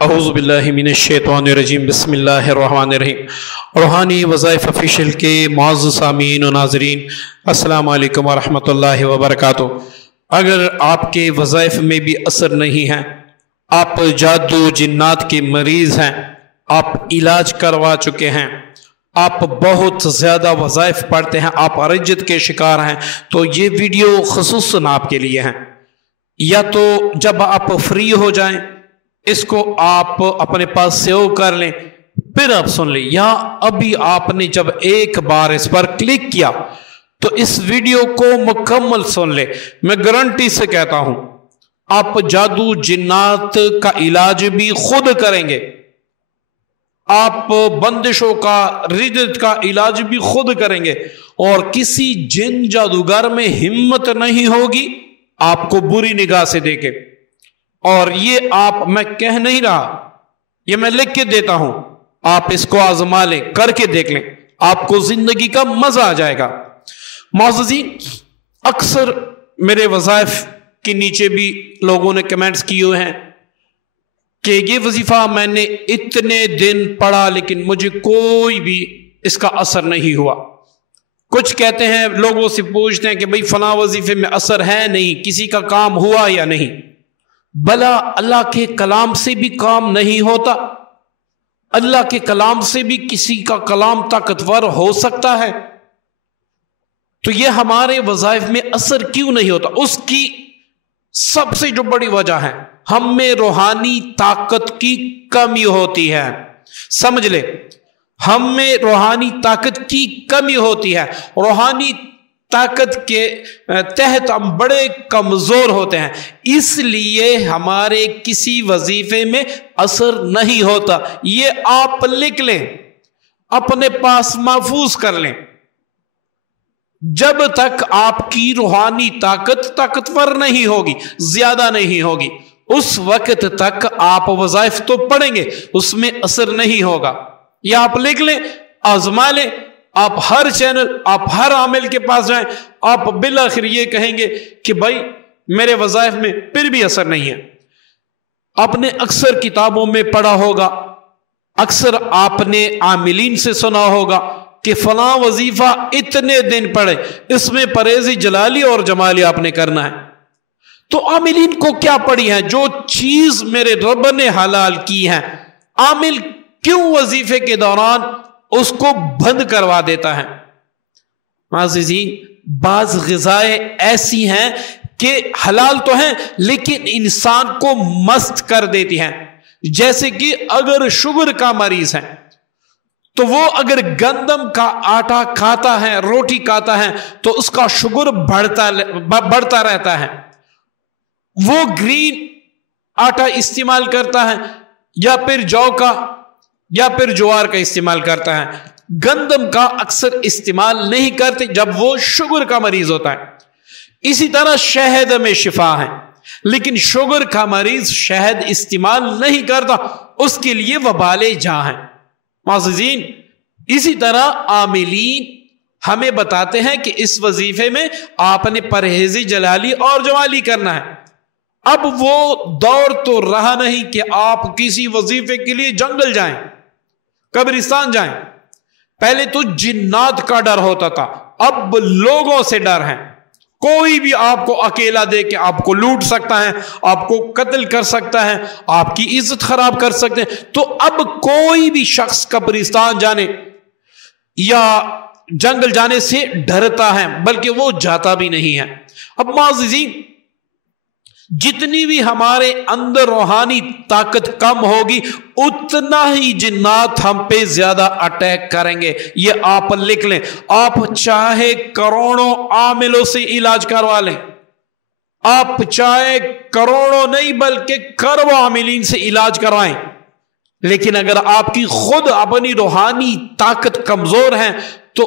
اعوذ باللہ من الشیطان الرجیم بسم اللہ الرحمن الرحیم۔ روحانی وظائف آفیشیل کے معزز سامعین و ناظرین، السلام علیکم ورحمۃ اللہ وبرکاتہ۔ اگر آپ کے وظائف میں بھی اثر نہیں ہے، آپ جادو جنات کے مریض ہیں، آپ علاج کروا چکے ہیں، آپ بہت زیادہ وظائف پڑھتے ہیں، آپ ارجت کے شکار ہیں، تو یہ ویڈیو خصوصاً آپ کے لیے ہیں۔ یا تو جب آپ فری ہو جائیں اس کو آپ اپنے پاس سیو کر لیں، پھر آپ سن لیں، یا ابھی آپ نے جب ایک بار اس پر کلک کیا تو اس ویڈیو کو مکمل سن لیں۔ میں گارنٹی سے کہتا ہوں آپ جادو جنات کا علاج بھی خود کریں گے، آپ بندشوں کا رجت کا علاج بھی خود کریں گے، اور کسی جن جادوگر میں ہمت نہیں ہوگی آپ کو بری نگاہ سے دیکھے۔ اور یہ میں کہہ نہیں رہا، یہ میں لکھ کے دیتا ہوں، آپ اس کو آزما لیں، کر کے دیکھ لیں، آپ کو زندگی کا مزہ آ جائے گا۔ معززین، اکثر میرے وظائف کے نیچے بھی لوگوں نے کمنٹس کیے ہوئے ہیں کہ یہ وظیفہ میں نے اتنے دن پڑھا لیکن مجھے کوئی بھی اس کا اثر نہیں ہوا۔ کچھ کہتے ہیں، لوگوں سے پوچھتے ہیں کہ بھئی فلاں وظیفے میں اثر ہے نہیں، کسی کا کام ہوا یا نہیں۔ بھلا اللہ کے کلام سے بھی کام نہیں ہوتا؟ اللہ کے کلام سے بھی کسی کا کلام طاقتور ہو سکتا ہے؟ تو یہ ہمارے وظائف میں اثر کیوں نہیں ہوتا؟ اس کی سب سے جو بڑی وجہ ہے، ہم میں روحانی طاقت کی کمی ہوتی ہے۔ سمجھ لے، ہم میں روحانی طاقت کی کمی ہوتی ہے، روحانی طاقت کے تحت ہم بڑے کمزور ہوتے ہیں، اس لیے ہمارے کسی وظیفے میں اثر نہیں ہوتا۔ یہ آپ لکھ لیں، اپنے پاس محفوظ کر لیں۔ جب تک آپ کی روحانی طاقت طاقتور نہیں ہوگی، زیادہ نہیں ہوگی، اس وقت تک آپ وظائف تو پڑھیں گے، اس میں اثر نہیں ہوگا۔ یہ آپ لکھ لیں، آزما لیں۔ آپ ہر چینل، آپ ہر عامل کے پاس جائیں، آپ بالآخر یہ کہیں گے کہ بھائی میرے وظائف میں پھر بھی اثر نہیں ہے۔ آپ نے اکثر کتابوں میں پڑھا ہوگا، اکثر آپ نے عاملین سے سنا ہوگا کہ فلاں وظیفہ اتنے دن پڑھے، اس میں پرہیز جلالی اور جمالی آپ نے کرنا ہے۔ تو عاملین کو کیا پڑھی ہے؟ جو چیز میرے رب نے حلال کی ہے، عامل کیوں وظیفے کے دوران اس کو بند کروا دیتا ہے؟ معززین، بعض غذائیں ایسی ہیں کہ حلال تو ہیں لیکن انسان کو مست کر دیتی ہیں۔ جیسے کہ اگر شوگر کا مریض ہے تو وہ اگر گندم کا آٹا کھاتا ہے، روٹی کھاتا ہے، تو اس کا شوگر بڑھتا رہتا ہے۔ وہ گرین آٹا استعمال کرتا ہے یا پھر جو کا یا پھر جوار کا استعمال کرتا ہے، گندم کا اکثر استعمال نہیں کرتے جب وہ شوگر کا مریض ہوتا ہے۔ اسی طرح شہد میں شفا ہے لیکن شوگر کا مریض شہد استعمال نہیں کرتا، اس کے لیے وبال جاں ہیں۔ معززین، اسی طرح عاملین ہمیں بتاتے ہیں کہ اس وظیفے میں آپ نے پرہیز جلالی اور جمالی کرنا ہے۔ اب وہ دور تو رہا نہیں کہ آپ کسی وظیفے کے لیے جنگل جائیں، قبرستان جائیں۔ پہلے تو جنات کا ڈر ہوتا تھا، اب لوگوں سے ڈر ہے۔ کوئی بھی آپ کو اکیلا دے کے آپ کو لوٹ سکتا ہے، آپ کو قتل کر سکتا ہے، آپ کی عزت خراب کر سکتے ہیں۔ تو اب کوئی بھی شخص قبرستان جانے یا جنگل جانے سے ڈرتا ہے، بلکہ وہ جاتا بھی نہیں ہے۔ اب معززین، جتنی بھی ہمارے اندر روحانی طاقت کم ہوگی اتنا ہی جنات ہم پہ زیادہ اٹیک کریں گے۔ یہ آپ لکھ لیں، آپ چاہے کروڑوں عاملوں سے علاج کروا لیں، آپ چاہے کروڑوں نہیں بلکہ کروڑوں عاملین سے علاج کروائیں، لیکن اگر آپ کی خود اپنی روحانی طاقت کمزور ہے تو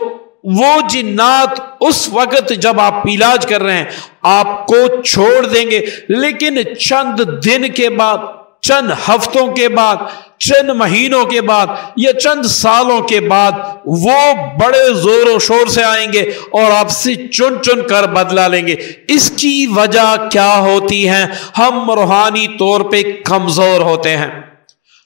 وہ جنات اس وقت جب آپ علاج کر رہے ہیں آپ کو چھوڑ دیں گے، لیکن چند دن کے بعد، چند ہفتوں کے بعد، چند مہینوں کے بعد یا چند سالوں کے بعد وہ بڑے زور و شور سے آئیں گے اور آپ سے چن چن کر بدلہ لیں گے۔ اس کی وجہ کیا ہوتی ہے؟ ہم روحانی طور پہ کمزور ہوتے ہیں۔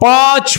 5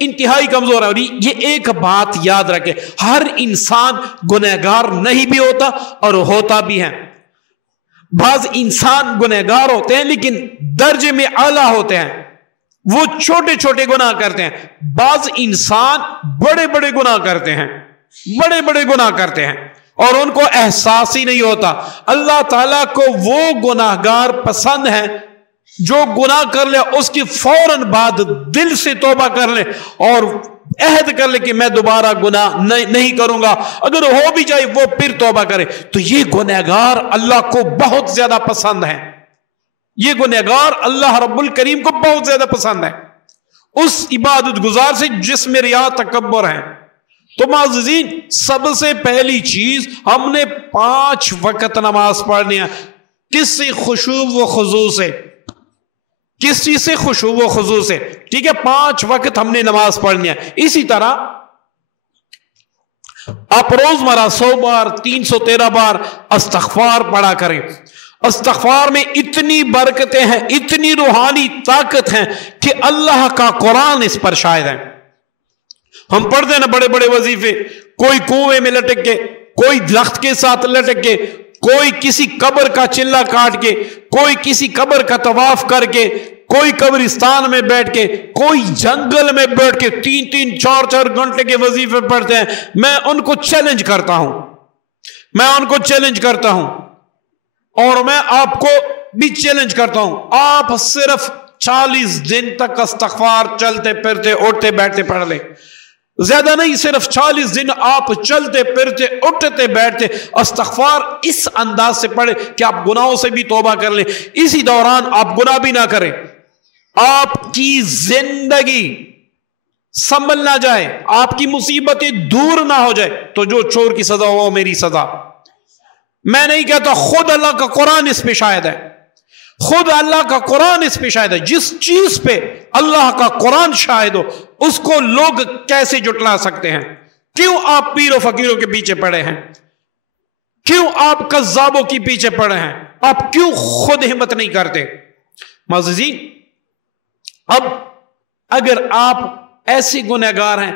انتہائی کمزور ہے. اور یہ ایک بات یاد رکھے، ہر انسان گنہگار نہیں بھی ہوتا اور ہوتا بھی ہے. بعض انسان گنہگار ہوتے ہیں لیکن درجے میں اعلیٰ ہوتے ہیں، وہ چھوٹے چھوٹے گناہ کرتے ہیں. بعض انسان بڑے بڑے گناہ کرتے ہیں، بڑے بڑے گناہ کرتے ہیں اور ان کو احساس ہی نہیں ہوتا. اللہ تعالیٰ کو وہ گناہگار پسند ہیں جو گناہ کر لے اس کی فوراً بعد دل سے توبہ کر لے اور عہد کر لے کہ میں دوبارہ گناہ نہیں کروں گا، اگر ہو بھی جائے وہ پھر توبہ کرے. تو یہ گنہگار اللہ کو بہت زیادہ پسند ہیں، یہ گنہگار اللہ رب الکریم کو بہت زیادہ پسند ہے، اس عبادت گزار سے جس میں ریا تکبر ہے. تو معززین، سب سے پہلی چیز ہم نے 5 وقت نماز پڑھنی ہے. کس سے؟ خشوع و خضوع سے. کس چیز سے؟ خشوع و خضوع سے. ٹھیک ہے، 5 وقت ہم نے نماز پڑھنی ہے. اسی طرح آپ روزمرہ 100 بار 313 بار استغفار پڑھا کریں. استغفار میں اتنی برکتیں ہیں، اتنی روحانی طاقت ہیں کہ اللہ کا قرآن اس پر شاہد ہے. ہم پڑھتے ہیں نا بڑے بڑے وظیفے، کوئی کنویں میں لٹک کے، کوئی درخت کے ساتھ لٹک کے، کوئی کسی قبر کا چلہ کاٹ کے، کوئی کسی قبر کا طواف کر کے، کوئی قبرستان میں بیٹھ کے، کوئی جنگل میں بیٹھ کے 3-3 4-4 گھنٹے کے وظیفے پڑھتے ہیں. میں ان کو چیلنج کرتا ہوں، میں ان کو چیلنج کرتا ہوں اور میں آپ کو بھی چیلنج کرتا ہوں. آپ صرف 40 دن تک استغفار چلتے پھرتے اٹھتے بیٹھتے پڑھ لیں، زیادہ نہیں، صرف 40 دن آپ چلتے پھرتے اٹھتے بیٹھتے استغفار اس انداز سے پڑھے کہ آپ گناہوں سے بھی توبہ کر لیں. اسی دوران آپ گناہ بھی نہ کریں، آپ کی زندگی سنبھل نہ جائے، آپ کی مصیبتیں دور نہ ہو جائے. تو جو چور کی سزا ہو میری سزا. میں نہیں کہتا، خود اللہ کا قرآن اس پہ شاہد ہے، خود اللہ کا قرآن اس پہ شاہد ہے. جس چیز پہ اللہ کا قرآن شاہد ہو اس کو لوگ کیسے جٹلا سکتے ہیں؟ کیوں آپ پیر و فقیروں کے پیچھے پڑے ہیں؟ کیوں آپ کذابوں کے پیچھے پڑے ہیں؟ آپ کیوں خود ہمت نہیں کرتے؟ معززین، اب اگر آپ ایسے گنہگار ہیں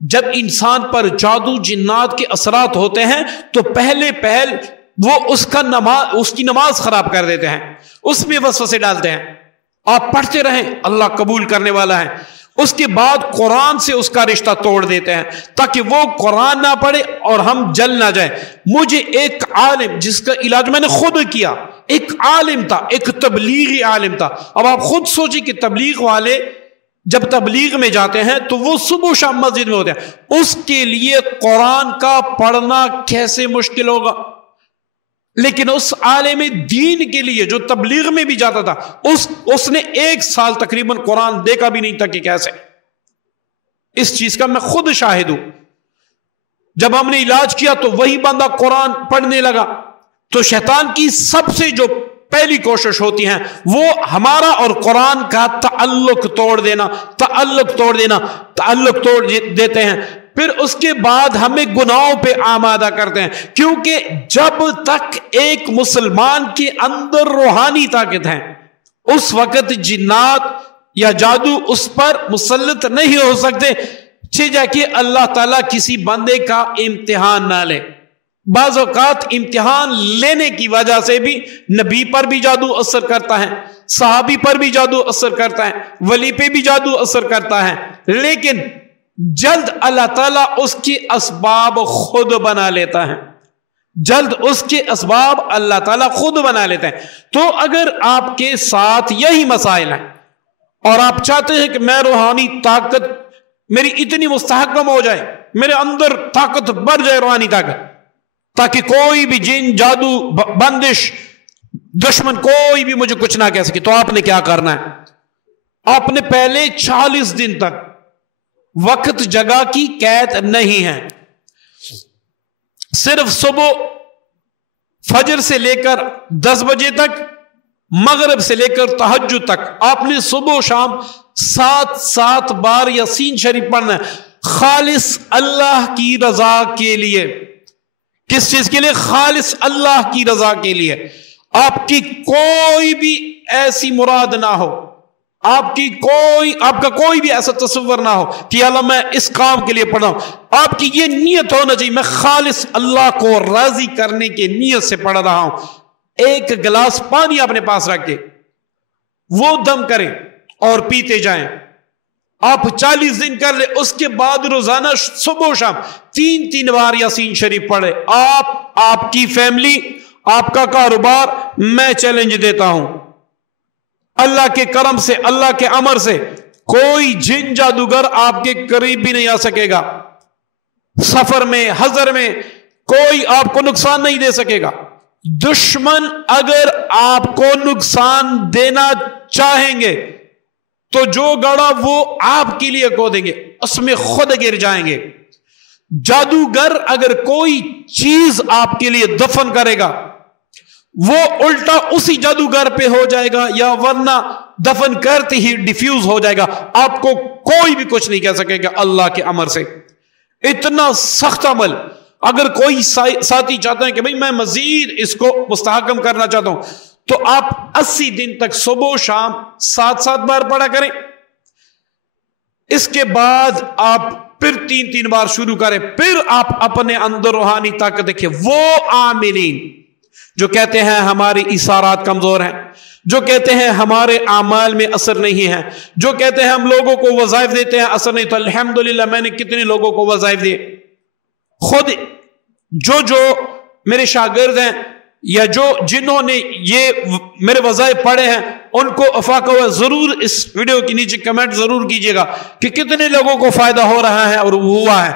جب انسان پر جادو جنات کے اثرات ہوتے ہیں تو پہلے وہ اس کی نماز خراب کر دیتے ہیں، اس میں وسوسے ڈالتے ہیں. آپ پڑھتے رہیں، اللہ قبول کرنے والا ہے. اس کے بعد قرآن سے اس کا رشتہ توڑ دیتے ہیں تاکہ وہ قرآن نہ پڑھے اور ہم جل نہ جائیں. مجھے ایک عالم جس کا علاج میں نے خود کیا، ایک عالم تھا، ایک تبلیغی عالم تھا. اب آپ خود سوچیں کہ تبلیغ والے جب تبلیغ میں جاتے ہیں تو وہ صبح و شام مسجد میں ہوتے ہیں، اس کے لیے قرآن کا پڑھنا کیسے مشکل ہوگا. لیکن اس عالم دین کے لیے جو تبلیغ میں بھی جاتا تھا اس نے 1 سال تقریباً قرآن دیکھا بھی نہیں تھا کہ کیسے. اس چیز کا میں خود شاہد ہوں. جب ہم نے علاج کیا تو وہی بندہ قرآن پڑھنے لگا. تو شیطان کی سب سے جو پہلی کوشش ہوتی ہے وہ ہمارا اور قرآن کا تعلق توڑ دیتے ہیں. پھر اس کے بعد ہمیں گناہوں پہ آمادہ کرتے ہیں، کیونکہ جب تک ایک مسلمان کے اندر روحانی طاقت ہے اس وقت جنات یا جادو اس پر مسلط نہیں ہو سکتے. جا کہ اللہ تعالیٰ کسی بندے کا امتحان نہ لے. بعض اوقات امتحان لینے کی وجہ سے بھی نبی پر بھی جادو اثر کرتا ہے، صحابی پر بھی جادو اثر کرتا ہے، ولی پہ بھی جادو اثر کرتا ہے. لیکن جلد اللہ تعالیٰ اس کے اسباب خود بنا لیتا ہے، جلد اس کے اسباب اللہ تعالیٰ خود بنا لیتے ہیں. تو اگر آپ کے ساتھ یہی مسائل ہیں اور آپ چاہتے ہیں کہ میں روحانی طاقت میری اتنی مستحکم ہو جائے، میرے اندر طاقت بڑھ جائے، روحانی طاقت، تاکہ کوئی بھی جن جادو بندش دشمن کوئی بھی مجھے کچھ نہ کہہ سکے، تو آپ نے کیا کرنا ہے؟ آپ نے پہلے 40 دن تک وقت جگہ کی قید نہیں ہے، صرف صبح فجر سے لے کر 10 بجے تک، مغرب سے لے کر تہجد تک آپ نے صبح و شام 7 بار یاسین شریف پڑھنا ہے، خالص اللہ کی رضا کے لیے. کس چیز کے لیے؟ خالص اللہ کی رضا کے لیے. آپ کی کوئی بھی ایسی مراد نہ ہو، آپ کا کوئی بھی ایسا تصور نہ ہو کہ اللہ میں اس کام کے لیے پڑھ رہا ہوں. آپ کی یہ نیت ہونا چاہیے میں خالص اللہ کو راضی کرنے کی نیت سے پڑھ رہا ہوں. ایک گلاس پانی اپنے پاس رکھ کے وہ دم کریں اور پیتے جائیں. آپ 40 دن کر لیں. اس کے بعد روزانہ صبح و شام 3 بار یاسین شریف پڑھے. آپ کی فیملی، آپ کا کاروبار، میں چیلنج دیتا ہوں اللہ کے کرم سے، اللہ کے امر سے کوئی جن جادوگر آپ کے قریب بھی نہیں آ سکے گا. سفر میں، حضر میں کوئی آپ کو نقصان نہیں دے سکے گا. دشمن اگر آپ کو نقصان دینا چاہیں گے تو جو گڑا وہ آپ کے لیے کھودیں گے، اس میں خود گر جائیں گے. جادوگر اگر کوئی چیز آپ کے لیے دفن کرے گا وہ الٹا اسی جادوگر پہ ہو جائے گا، یا ورنہ دفن کرتے ہی ڈیفیوز ہو جائے گا. آپ کو کوئی بھی کچھ نہیں کہہ سکے گا اللہ کے امر سے. اتنا سخت عمل. اگر کوئی ساتھی چاہتا ہے کہ بھئی میں مزید اس کو مستحکم کرنا چاہتا ہوں تو آپ 80 دن تک صبح و شام 7 بار پڑھا کریں. اس کے بعد آپ پھر 3 بار شروع کریں. پھر آپ اپنے اندر روحانی طاقت دیکھیں. وہ عاملین جو کہتے ہیں ہماری اشارات کمزور ہیں، جو کہتے ہیں ہمارے اعمال میں اثر نہیں ہے، جو کہتے ہیں ہم لوگوں کو وظائف دیتے ہیں اثر نہیں، تو الحمدللہ میں نے کتنے لوگوں کو وظائف دیے. خود جو میرے شاگرد ہیں یا جنہوں نے یہ میرے وظائف پڑھے ہیں ان کو افاقہ ہوا. ضرور اس ویڈیو کے نیچے کمنٹ ضرور کیجئے گا کہ کتنے لوگوں کو فائدہ ہو رہا ہے اور ہوا ہے.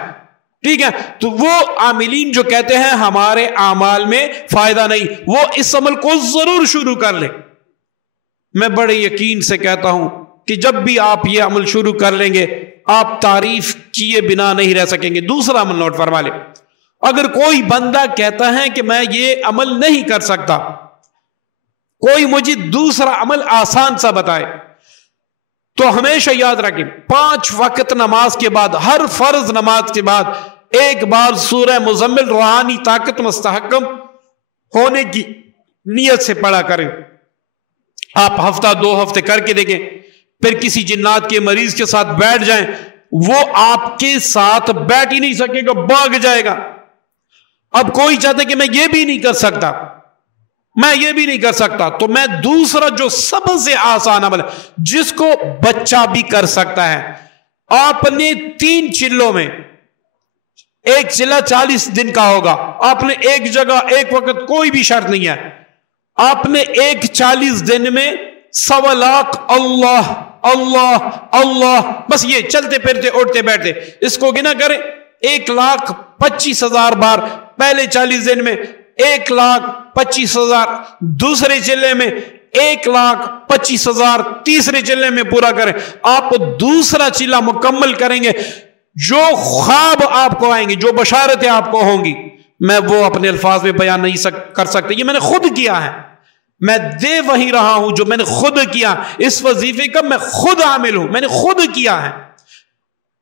ٹھیک ہے. تو وہ عاملین جو کہتے ہیں ہمارے اعمال میں فائدہ نہیں، وہ اس عمل کو ضرور شروع کر لیں. میں بڑے یقین سے کہتا ہوں کہ جب بھی آپ یہ عمل شروع کر لیں گے آپ تعریف کیے بنا نہیں رہ سکیں گے. دوسرا عمل نوٹ فرما لیں. اگر کوئی بندہ کہتا ہے کہ میں یہ عمل نہیں کر سکتا، کوئی مجھے دوسرا عمل آسان سا بتائے، تو ہمیشہ یاد رکھیں 5 وقت نماز کے بعد، ہر فرض نماز کے بعد ایک بار سورہ مزمل روحانی طاقت مستحکم ہونے کی نیت سے پڑھا کریں. آپ ہفتہ 2 ہفتے کر کے دیکھیں. پھر کسی جنات کے مریض کے ساتھ بیٹھ جائیں، وہ آپ کے ساتھ بیٹھ ہی نہیں سکے گا، بھاگ جائے گا. اب کوئی چاہتا ہے کہ میں یہ بھی نہیں کر سکتا، میں یہ بھی نہیں کر سکتا، تو میں دوسرا جو سب سے آسان عمل ہے جس کو بچہ بھی کر سکتا ہے، آپ نے 3 چلوں میں ایک چلہ 40 دن کا ہوگا. آپ نے ایک جگہ ایک وقت، کوئی بھی شرط نہیں ہے، آپ نے ایک 40 دن میں 1.25 لاکھ اللہ اللہ اللہ، بس یہ چلتے پھرتے اٹھتے بیٹھتے اس کو گنا کریں 1,25,000 بار پہلے 40 دن میں، 1,25,000 دوسرے چلے میں، 1,25,000 تیسرے چلے میں پورا کریں. آپ دوسرا چلہ مکمل کریں گے، جو خواب آپ کو آئیں گے، جو بشارتیں آپ کو ہوں گی، میں وہ اپنے الفاظ میں بیان نہیں کر سکتے. یہ میں نے خود کیا ہے، میں دے وہی رہا ہوں جو میں نے خود کیا. اس وظیفے کا میں خود عامل ہوں، میں نے خود کیا ہے،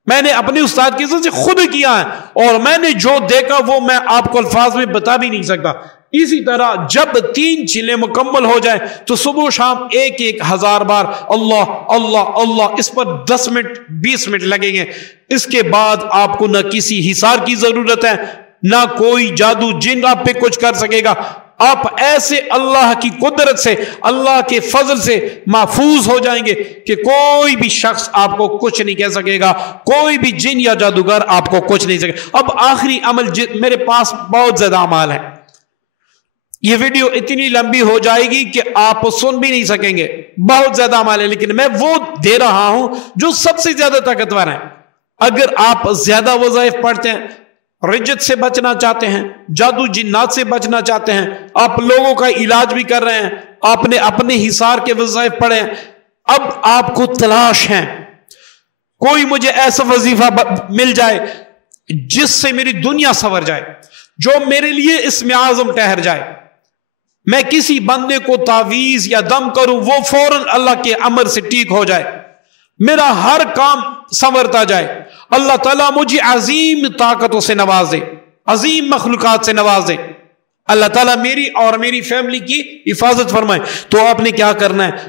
میں نے اپنے استاد کی عزت سے خود کیا ہے، اور میں نے جو دیکھا وہ میں آپ کو الفاظ میں بتا بھی نہیں سکتا. اسی طرح جب 3 چلے مکمل ہو جائے تو صبح و شام 1,000 بار اللہ اللہ اللہ، اس پر 10 منٹ 20 منٹ لگیں گے. اس کے بعد آپ کو نہ کسی حصار کی ضرورت ہے، نہ کوئی جادو جن آپ پہ کچھ کر سکے گا. آپ ایسے اللہ کی قدرت سے، اللہ کے فضل سے محفوظ ہو جائیں گے کہ کوئی بھی شخص آپ کو کچھ نہیں کہہ سکے گا، کوئی بھی جن یا جادوگر آپ کو کچھ نہیں سکے. اب آخری عمل، میرے پاس بہت زیادہ اعمال ہے، یہ ویڈیو اتنی لمبی ہو جائے گی کہ آپ سن بھی نہیں سکیں گے، بہت زیادہ اعمال ہے، لیکن میں وہ دے رہا ہوں جو سب سے زیادہ طاقتور ہیں. اگر آپ زیادہ وظائف پڑھتے ہیں، رجت سے بچنا چاہتے ہیں، جادو جنات سے بچنا چاہتے ہیں، آپ لوگوں کا علاج بھی کر رہے ہیں، آپ نے اپنے حصار کے وظائف پڑھے ہیں، اب آپ کو تلاش ہے کوئی مجھے ایسا وظیفہ مل جائے جس سے میری دنیا سنور جائے، جو میرے لیے اسم اعظم ٹھہر جائے. میں کسی بندے کو تعویذ یا دم کروں، وہ فوراً اللہ کے امر سے ٹھیک ہو جائے، میرا ہر کام سنورتا جائے. اللہ تعالیٰ مجھے عظیم طاقتوں سے نواز دے، عظیم مخلوقات سے نواز دے، اللہ تعالیٰ میری اور میری فیملی کی حفاظت فرمائے. تو آپ نے کیا کرنا ہے؟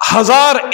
1000